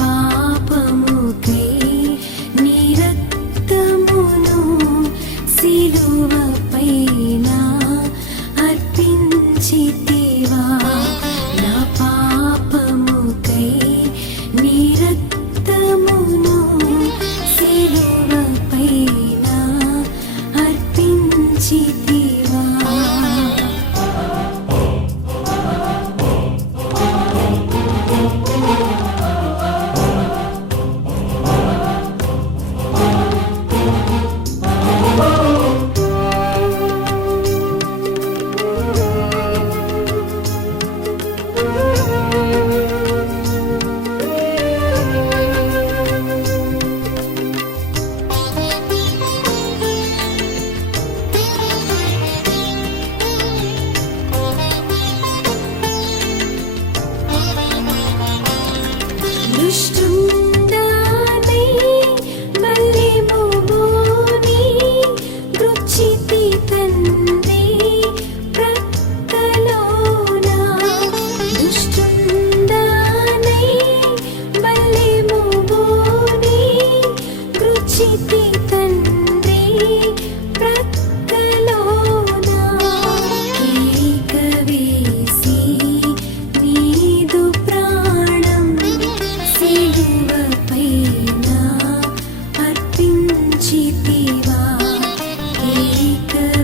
time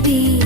be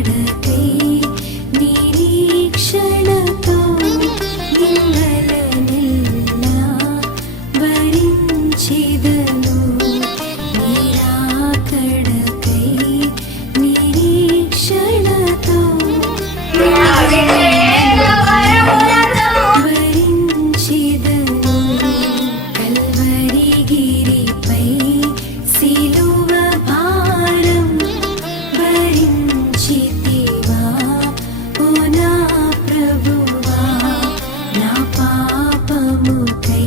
எடுத்தே மூக்கை